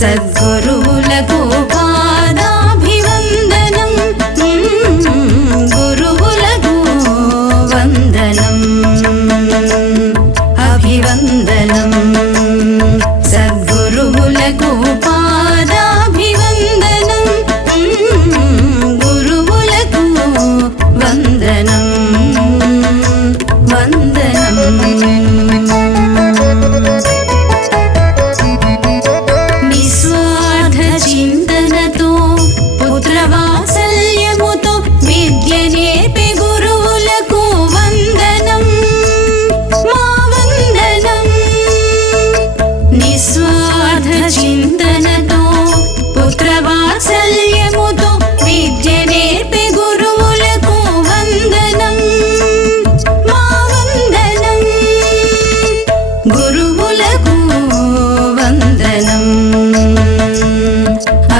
సద్గురువులకు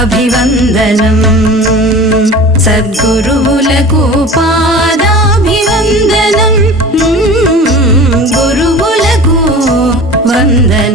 అభివందనం. సద్గురువులకు పాదాభివందనం. గురువులకు వందనం వందనం.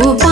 不怕